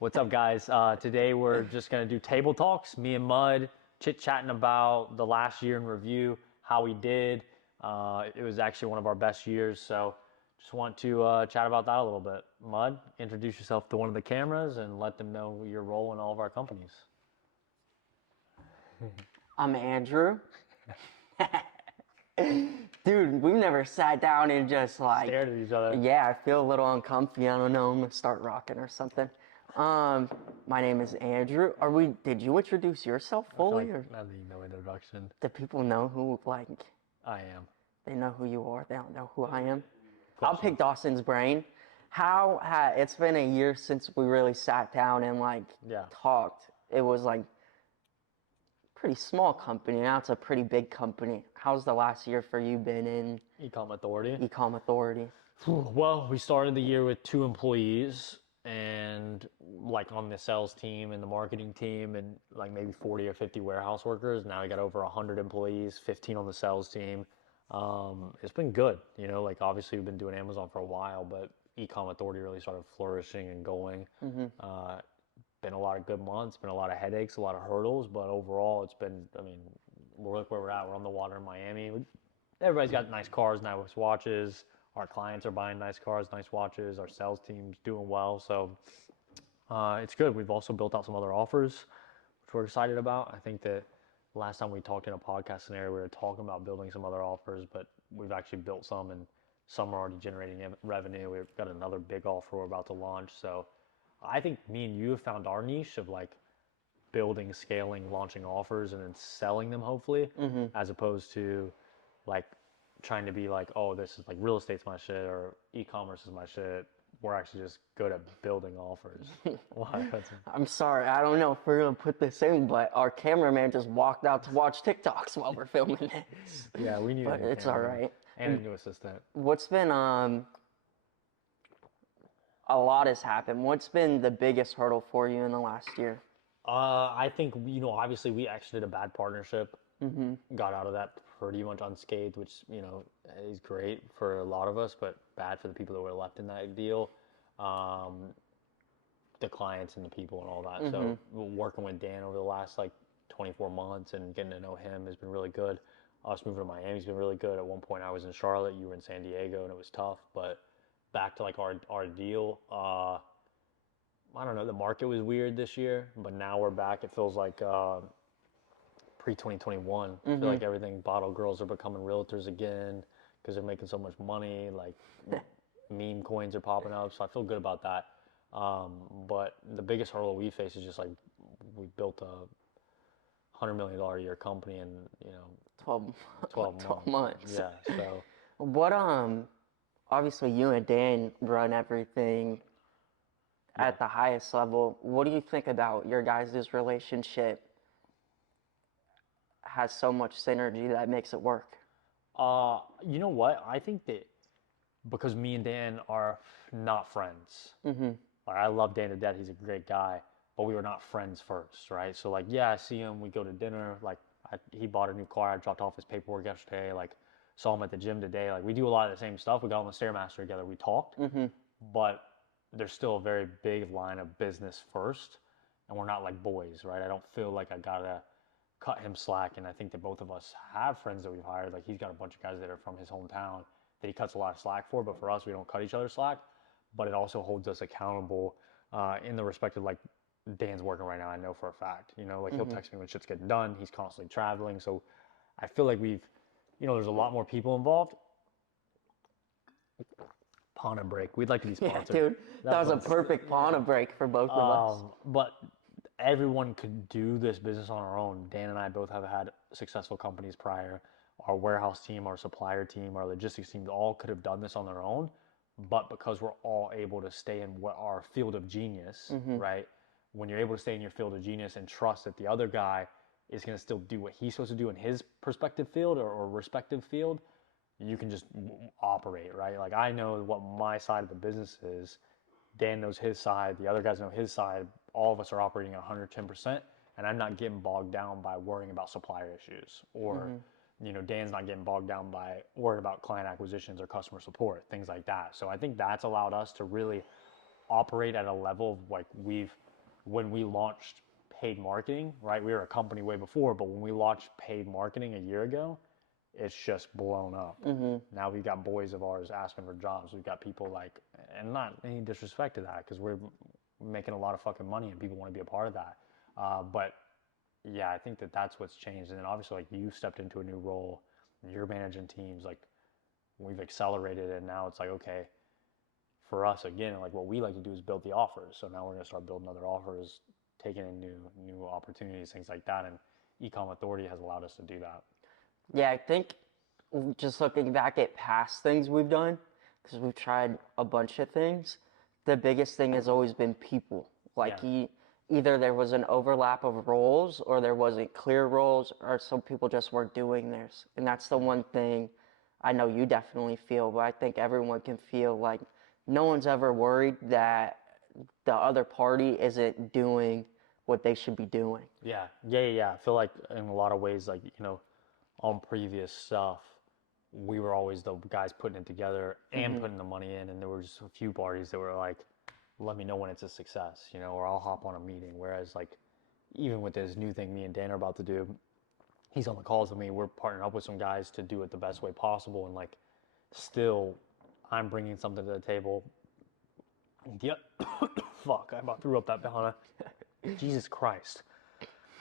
What's up, guys? Today we're just going to do table talks, me and Mud, chit-chatting about the last year in review, how we did. It was actually one of our best years, so just want to chat about that a little bit. Mud, introduce yourself to one of the cameras and let them know your role in all of our companies. I'm Andrew. Dude, we've never sat down and just Stared at each other. Yeah, I feel a little uncomfy. I don't know, I'm gonna start rocking or something. My name is Andrew. Did you introduce yourself fully, or I need no introduction. do people know who, I am. they know who you are? They don't know who I am? I'll Question. pick Dawson's brain. It's been a year since we really sat down and Yeah. talked. It was pretty small company. Now it's a pretty big company. How's the last year for you been in Ecom Authority. Ecom Authority? Well, we started the year with 2 employees and on the sales team and the marketing team and maybe 40 or 50 warehouse workers. Now we got over 100 employees, 15 on the sales team. It's been good. Obviously we've been doing Amazon for a while, but Ecom Authority really started flourishing and going. Been a lot of good months, been a lot of headaches, a lot of hurdles, but overall it's been, look where we're at. We're on the water in Miami. Everybody's got nice cars, nice watches. Our clients are buying nice cars, nice watches. Our sales team's doing well. So it's good. We've also built out some other offers, which we're excited about. I think that last time we talked in a podcast scenario, we were talking about building some other offers, but we've actually built some and some are already generating revenue. We've got another big offer we're about to launch. So I think me and you have found our niche of building, scaling, launching offers and then selling them hopefully, as opposed to trying to be oh, this is real estate's my shit or e-commerce is my shit. We're actually just good at building offers. I'm sorry, I don't know if we're gonna put this in, but our cameraman just walked out to watch TikToks while we're filming this. Yeah, we need But a new it's camera all right. and a new assistant. What's been a lot has happened. What's been the biggest hurdle for you in the last year? I think obviously we exited a bad partnership. Got out of that pretty much unscathed, which is great for a lot of us, but bad for the people that were left in that deal, the clients and the people and all that. So working with Dan over the last 24 months and getting to know him has been really good. Us moving to Miami has been really good. At one point I was in Charlotte, you were in San Diego, and it was tough. But back to our deal. I don't know. The market was weird this year, but now we're back. It feels like pre-2021. I feel like everything, bottle girls are becoming realtors again because they're making so much money. Meme coins are popping up, so I feel good about that. But the biggest hurdle we face is just we built a $100 million a year company in 12 12 months. Yeah. So What obviously you and Dan run everything at the highest level. What do you think about your guys' relationship has so much synergy that makes it work? you know what? I think that because me and Dan are not friends. I love Dan to death. He's a great guy, but we were not friends first, right? So yeah, I see him. We go to dinner. He bought a new car. I dropped off his paperwork yesterday. Saw him at the gym today. We do a lot of the same stuff. We got on the Stairmaster together. We talked, but there's still a very big line of business first, and we're not like boys, right? I don't feel like I gotta cut him slack, and I think that both of us have friends that we've hired. He's got a bunch of guys that are from his hometown that he cuts a lot of slack for, but for us, we don't cut each other slack. But it also holds us accountable in the respect of Dan's working right now. I know for a fact, he'll text me when shit's getting done. He's constantly traveling, so I feel like we've, there's a lot more people involved. Pauna break. We'd like to be sponsored. Yeah, dude, that was a perfect Pauna break for both of us. But everyone could do this business on our own. Dan and I both have had successful companies prior. Our warehouse team, our supplier team, our logistics team, all could have done this on their own. But because we're all able to stay in our field of genius, right? When you're able to stay in your field of genius and trust that the other guy is going to still do what he's supposed to do in his perspective field or respective field, you can just operate, right? I know what my side of the business is. Dan knows his side. The other guys know his side. All of us are operating at 110%, and I'm not getting bogged down by worrying about supplier issues or, Dan's not getting bogged down by worrying about client acquisitions or customer support, things like that. So I think that's allowed us to really operate at a level of we've when we launched paid marketing, right? We were a company way before, but when we launched paid marketing a year ago, it's just blown up. Now we've got boys of ours asking for jobs. We've got people like, and not any disrespect to that, because we're making a lot of fucking money and people want to be a part of that. But yeah, I think that that's what's changed. And then obviously, like, you stepped into a new role, and you're managing teams. Like, we've accelerated, and now it's like, okay, for us again, like, what we like to do is build the offers. So now we're gonna start building other offers, taking in new opportunities, things like that. And Ecom Authority has allowed us to do that. Yeah, I think just looking back at past things we've done, because we've tried a bunch of things, the biggest thing has always been people. Like, Yeah. either there was an overlap of roles, or there wasn't clear roles, or some people just weren't doing theirs. And that's the one thing I know you definitely feel, but I think everyone can feel like no one's ever worried that the other party isn't doing what they should be doing. Yeah. I feel like in a lot of ways, like, on previous stuff, we were always the guys putting it together and putting the money in, and there were just a few parties that were like, let me know when it's a success, or I'll hop on a meeting. Whereas, like, even with this new thing me and Dan are about to do, he's on the calls with me. We're partnering up with some guys to do it the best way possible, and like, still, I'm bringing something to the table. Yeah, fuck, I about threw up that banana. Jesus Christ.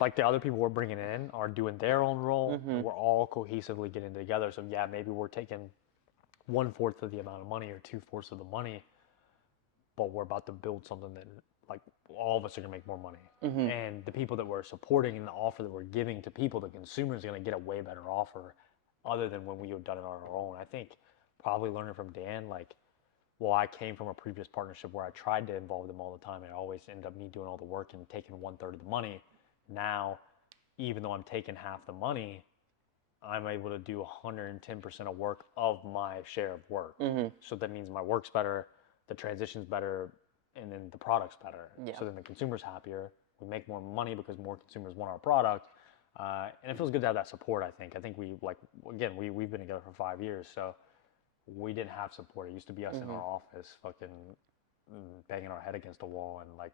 Like, the other people we're bringing in are doing their own role, and we're all cohesively getting together. So yeah, maybe we're taking 1/4 of the amount of money or 2/4 of the money, but we're about to build something that, like, all of us are gonna make more money. And the people that we're supporting and the offer that we're giving to people, the consumer is gonna get a way better offer, other than when we have done it on our own. I think probably learning from Dan, like, well, I came from a previous partnership where I tried to involve them all the time, and it always ended up me doing all the work and taking 1/3 of the money. Now, even though I'm taking half the money, I'm able to do 110% of work of my share of work. So that means my work's better, the transition's better, and then the product's better. Yeah. So then the consumer's happier. We make more money because more consumers want our product. And it feels good to have that support, I think. I think we've been together for 5 years, so we didn't have support. It used to be us in our office fucking banging our head against a wall, and like,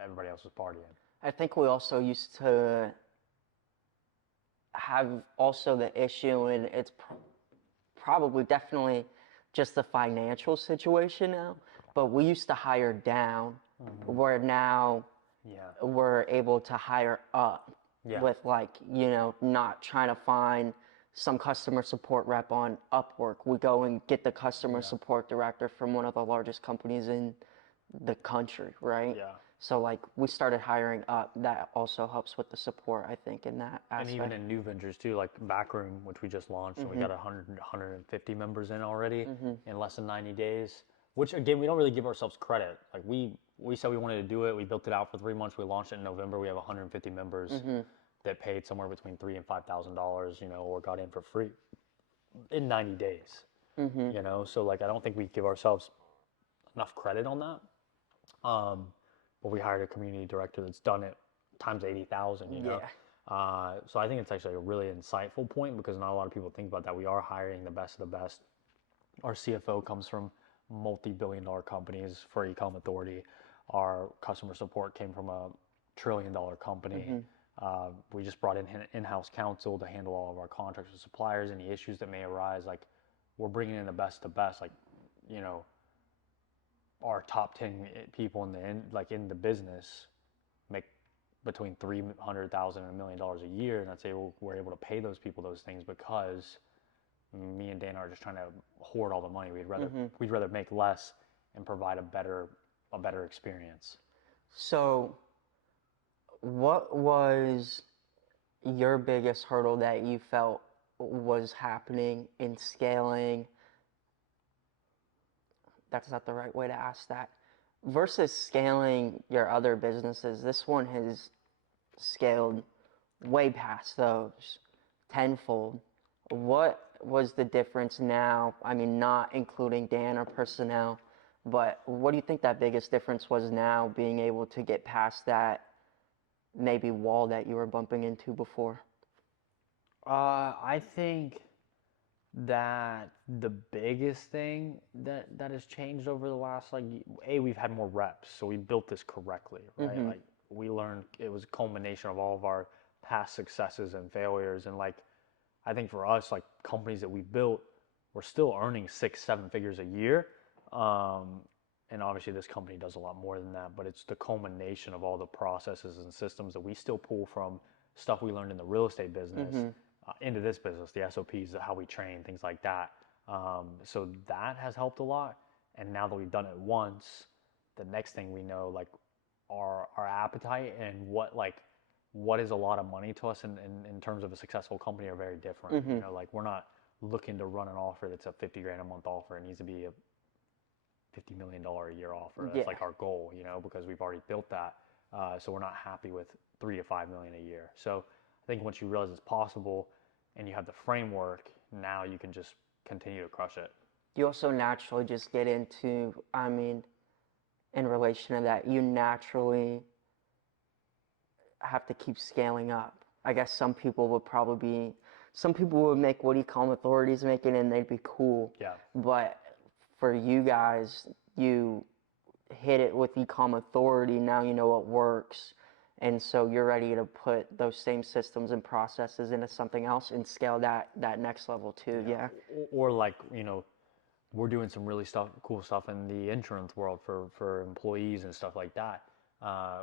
everybody else was partying. I think we also used to have also the issue, and it's probably definitely just the financial situation now, but we used to hire down, where now Yeah. we're able to hire up Yeah. with, like, not trying to find some customer support rep on Upwork. We go and get the customer support director from one of the largest companies in the country, right? Yeah. So, like, we started hiring up. That also helps with the support, I think, in that aspect. And even in new ventures too, like Backroom, which we just launched, and we got 150 members in already in less than 90 days. Which, again, we don't really give ourselves credit. Like, we said we wanted to do it. We built it out for 3 months. We launched it in November. We have 150 members that paid somewhere between $3,000 and $5,000, or got in for free in 90 days. So, like, I don't think we give ourselves enough credit on that. But we hired a community director that's done it times 80,000, So I think it's actually a really insightful point, because not a lot of people think about that. We are hiring the best of the best. Our CFO comes from multi-billion-dollar companies for Ecom Authority. Our customer support came from a trillion-dollar company. We just brought in in-house counsel to handle all of our contracts with suppliers, any issues that may arise. Like, we're bringing in the best of best. Like, our top 10 people in the business make between $300,000 and $1 million a year, and I'd say we're able to pay those people those things because me and Dan are just trying to hoard all the money. We'd rather make less and provide a better experience. So, what was your biggest hurdle that you felt was happening in scaling? That's not the right way to ask that. Versus scaling your other businesses, this one has scaled way past those tenfold. What was the difference now? I mean, not including Dan or personnel, but what do you think that biggest difference was now, being able to get past that maybe wall that you were bumping into before? I think that the biggest thing that has changed over the last like we've had more reps, so we built this correctly, right? Mm-hmm. Like we learned it was a culmination of all of our past successes and failures, and like I think for us, like companies that we built, we're still earning 6, 7 figures a year. Um, and obviously this company does a lot more than that, but it's the culmination of all the processes and systems that we still pull from stuff we learned in the real estate business Mm-hmm. into this business, the SOPs, how we train, things like that. So that has helped a lot. And now that we've done it once, the next thing we know, like our appetite and what is a lot of money to us in terms of a successful company are very different. Mm-hmm. You know, like we're not looking to run an offer that's a 50 grand a month offer. It needs to be a $50 million a year offer. That's Yeah. like our goal, you know, because we've already built that. So we're not happy with 3 to 5 million a year. So I think once you realize it's possible and you have the framework, now you can just continue to crush it. You also naturally just get into, I mean, in relation to that, you naturally have to keep scaling up. I guess some people would make what e-com authorities making and they'd be cool. Yeah. But for you guys, you hit it with e-com authority, now you know what works. And so you're ready to put those same systems and processes into something else and scale that next level too. Yeah. Or like, you know, we're doing some really cool stuff in the insurance world for employees and stuff like that. Uh,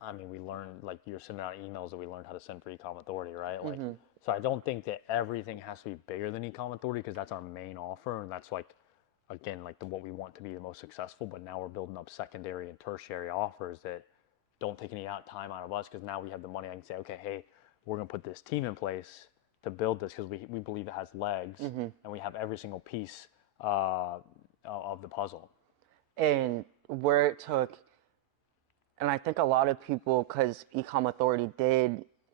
I mean, we learned like you're sending out emails that we learned how to send for Ecom Authority, right? Like, Mm-hmm. so I don't think that everything has to be bigger than Ecom Authority because that's our main offer, and that's like, again, like what we want to be the most successful. But now we're building up secondary and tertiary offers that don't take any time out of us because now we have the money. I can say, okay, hey, we're gonna put this team in place to build this because we believe it has legs, Mm-hmm. and we have every single piece of the puzzle. And where it took, and I think a lot of people, because Ecom Authority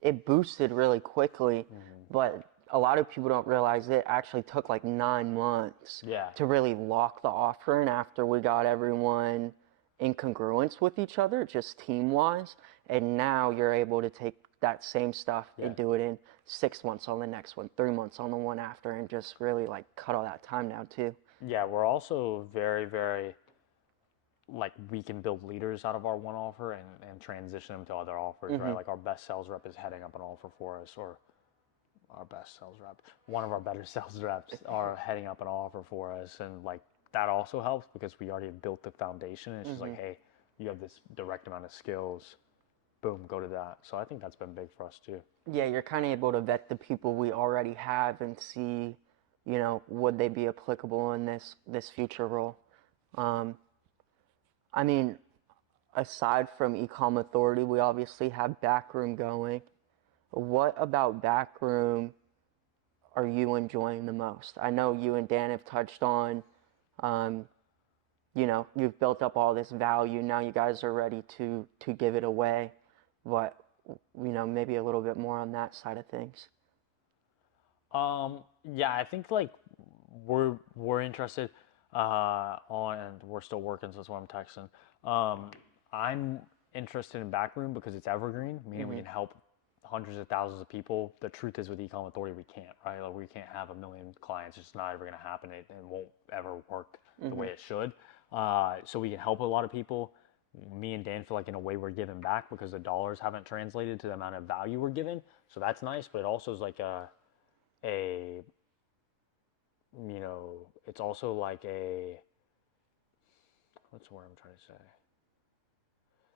it boosted really quickly, but a lot of people don't realize it actually took like 9 months Yeah. to really lock the offer in after we got everyone in congruence with each other, just team wise. And now you're able to take that same stuff Yeah. and do it in 6 months on the next one, 3 months on the one after, and just really like cut all that time down too. Yeah, we're also very, very like we can build leaders out of our one offer and transition them to other offers, right? Mm-hmm. Like our best sales rep is heading up an offer for us, or our best sales rep, one of our better sales reps are heading up an offer for us, and like that also helps because we already built the foundation. And it's just Mm-hmm. like, hey, you have this direct amount of skills, boom, go to that. So I think that's been big for us too. Yeah, you're kind of able to vet the people we already have and see, would they be applicable in this future role. Um, I mean, aside from Ecom Authority, we obviously have Backroom going. What about Backroom are you enjoying the most? I know you and Dan have touched on, um, you've built up all this value. Now you guys are ready to give it away. But, maybe a little bit more on that side of things. Yeah, I think like we're interested on, and we're still working, so that's why I'm texting. I'm interested in Backroom because it's evergreen, meaning we Mm-hmm. can help hundreds of thousands of people. The truth is with Ecom Authority, we can't, right? Like we can't have 1 million clients. It's not ever going to happen. It won't ever work the Mm-hmm. way it should. So we can help a lot of people. Me and Dan feel like in a way we're giving back because the dollars haven't translated to the amount of value we're giving. So that's nice, but it also is like a you know, it's also like what's the word I'm trying to say?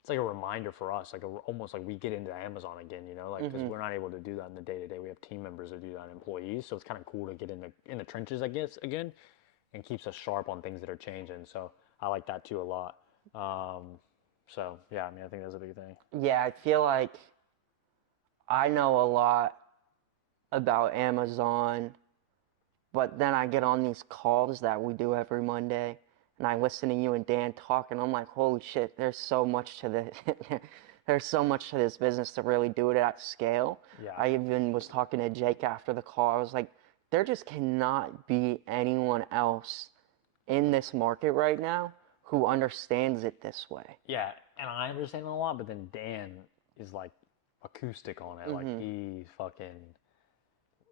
It's like a reminder for us, like almost like we get into Amazon again, you know, like because Mm-hmm. we're not able to do that in the day to day. We have team members that do that, employees, so it's kind of cool to get in the trenches, I guess, again, and keeps us sharp on things that are changing. So I like that too a lot. So yeah, I mean, I think that's a big thing. Yeah, I feel like I know a lot about Amazon, but then I get on these calls that we do every Monday, and I listen to you and Dan talk, and I'm like, holy shit, there's so much to this. There's so much to this business to really do it at scale. Yeah, I even was talking to Jake after the call. I was like, there just cannot be anyone else in this market right now who understands it this way. yeah, and I understand it a lot, but then Dan is like acoustic on it, like Mm-hmm. he fucking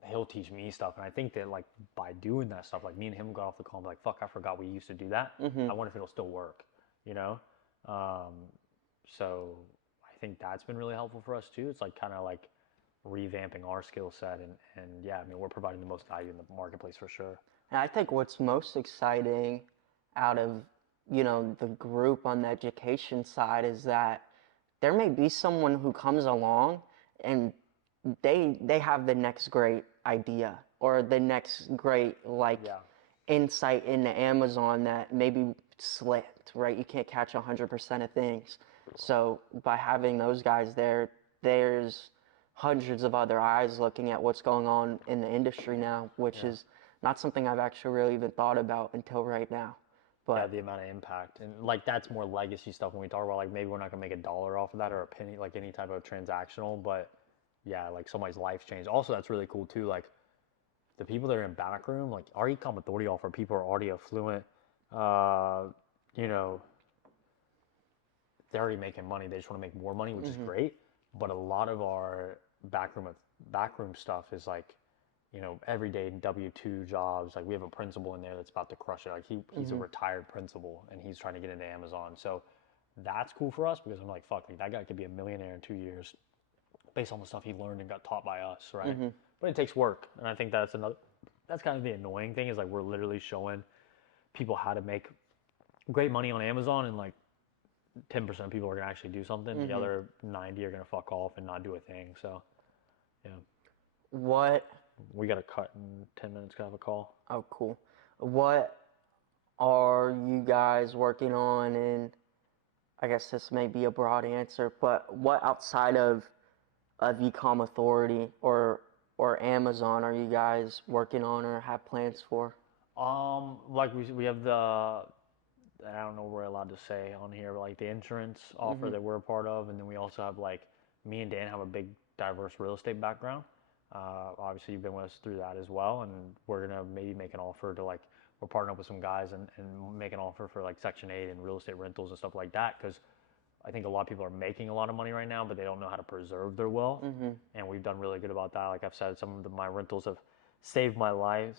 he'll teach me stuff. And I think that like by doing that stuff, like me and him got off the call and be like, fuck, I forgot we used to do that. Mm-hmm. I wonder if it'll still work, you know? Um, so I think that's been really helpful for us too. It's like kind of like revamping our skill set and yeah, I mean we're providing the most value in the marketplace for sure. And I think what's most exciting out of, the group on the education side is that there may be someone who comes along and they have the next great idea or the next great like Yeah. insight into Amazon that maybe slipped, right? You can't catch 100% of things. So by having those guys there, there's hundreds of other eyes looking at what's going on in the industry now, which Yeah. is not something I've actually really even thought about until right now. Yeah, But the amount of impact and like that's more legacy stuff when we talk about like maybe we're not gonna make $1 off of that or a penny, like any type of transactional, but yeah, like somebody's life's changed. Also, that's really cool too. Like the people that are in backroom, like our ecom authority offer people are already affluent. Uh, you know, they're already making money. They just want to make more money, which is great. But a lot of our backroom stuff is like, everyday W-2 jobs. Like we have a principal in there that's about to crush it. Like he's a retired principal and he's trying to get into Amazon. So that's cool for us because I'm like, fuck, like that guy could be a millionaire in 2 years based on the stuff he learned and got taught by us, right? But it takes work, and I think that's kind of the annoying thing is like we're literally showing people how to make great money on Amazon, and like 10% of people are gonna actually do something. The other 90 are gonna fuck off and not do a thing. So yeah, what, we got to cut in 10 minutes. Gotta have a call. oh, cool. What are you guys working on? And I guess this may be a broad answer, but what outside of Ecom Authority or Amazon are you guys working on or have plans for? Like we have I don't know what we're allowed to say on here, but like the insurance offer that we're a part of, and then we also have like me and Dan have a big diverse real estate background. Obviously, you've been with us through that as well, and we're gonna maybe make an offer to like we're partnering up with some guys and make an offer for like Section 8 and real estate rentals and stuff like that because I think a lot of people are making a lot of money right now, but they don't know how to preserve their wealth. And we've done really good about that. Like I've said, some of my rentals have saved my life,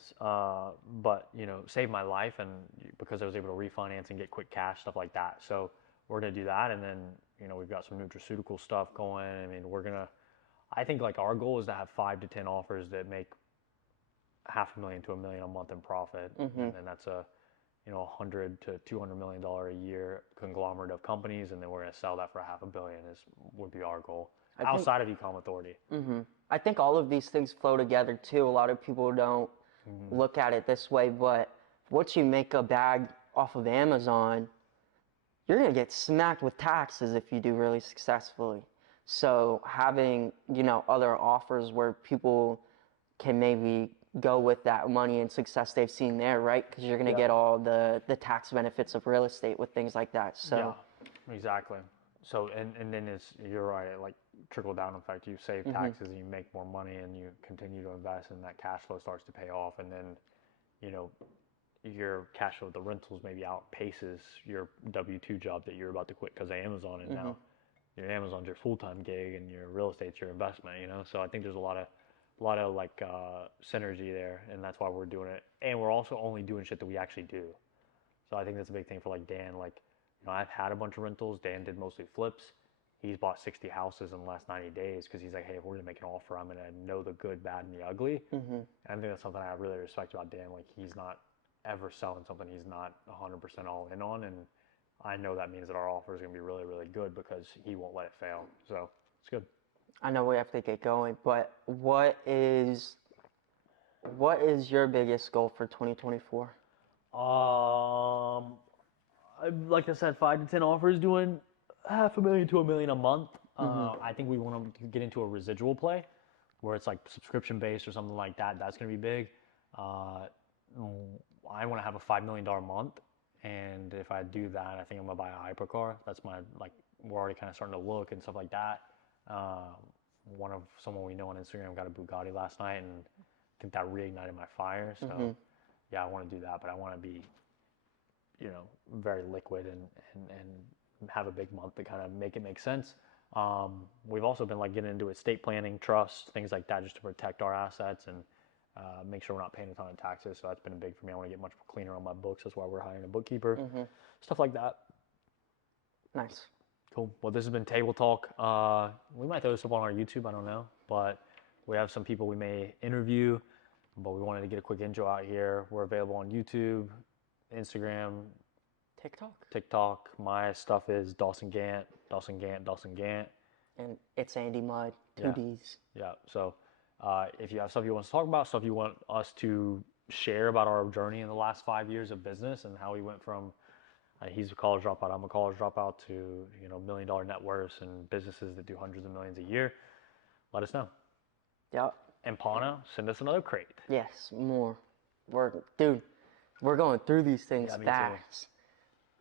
saved my life, and because I was able to refinance and get quick cash, stuff like that. So we're gonna do that, and then we've got some nutraceutical stuff going. I mean, I think like our goal is to have 5 to 10 offers that make $500,000 to $1 million a month in profit, and then that's a 100 to $200 million a year conglomerate of companies, and then we're going to sell that for $500 million would be our goal outside of Ecom Authority. I think all of these things flow together too. A lot of people don't look at it this way, but once you make a bag off of Amazon, you're going to get smacked with taxes if you do really successfully. So having, other offers where people can maybe go with that money and success they've seen there, right? Because you're going to get all the tax benefits of real estate with things like that. So yeah, exactly. So and then you're right, like trickle down effect. You save taxes and you make more money and you continue to invest, and that cash flow starts to pay off, and then your cash flow, the rentals maybe outpaces your W-2 job that you're about to quit because of Amazon, and now your Amazon's your full-time gig and your real estate's your investment. So I think there's a lot of like synergy there, and that's why we're doing it. And we're also only doing shit that we actually do. So I think that's a big thing for like Dan. Like, I've had a bunch of rentals. Dan did mostly flips. He's bought 60 houses in the last 90 days because he's like, hey, if we're gonna make an offer, I'm gonna know the good, bad, and the ugly. And I think that's something I really respect about Dan. Like, he's not ever selling something he's not 100% all in on, and I know that means that our offer is gonna be really, really good because he won't let it fail. So it's good. I know we have to get going, but what is your biggest goal for 2024? Like I said, 5 to 10 offers, doing $500,000 to $1 million a month. I think we want to get into a residual play where it's like subscription based or something like that. That's going to be big. I want to have a $5 million month, and if I do that, I think I'm gonna buy a hypercar. That's we're already kind of starting to look and stuff like that. Someone we know on Instagram got a Bugatti last night, and I think that reignited my fire. So yeah, I want to do that, but I want to be, very liquid and have a big month to kind of make it make sense. We've also been like getting into estate planning, trust, things like that, just to protect our assets and make sure we're not paying a ton of taxes. So that's been big for me. I want to get much cleaner on my books. That's why we're hiring a bookkeeper, stuff like that. Nice. Cool. Well, this has been Table Talk. We might throw this up on our YouTube. I don't know, but we have some people we may interview. But we wanted to get a quick intro out here. We're available on YouTube, Instagram, TikTok. My stuff is Dawson Gant, Dawson Gant, Dawson Gant. And it's Andy Mudd, two Yeah. D's. Yeah. So if you have stuff you want to talk about, stuff you want us to share about our journey in the last 5 years of business and how we went from he's a college dropout, I'm a college dropout to $1 million net worths and businesses that do hundreds of millions a year, let us know. Yep. And Pana, send us another crate. Yes, more. We're going through these things Yeah, me too. fast.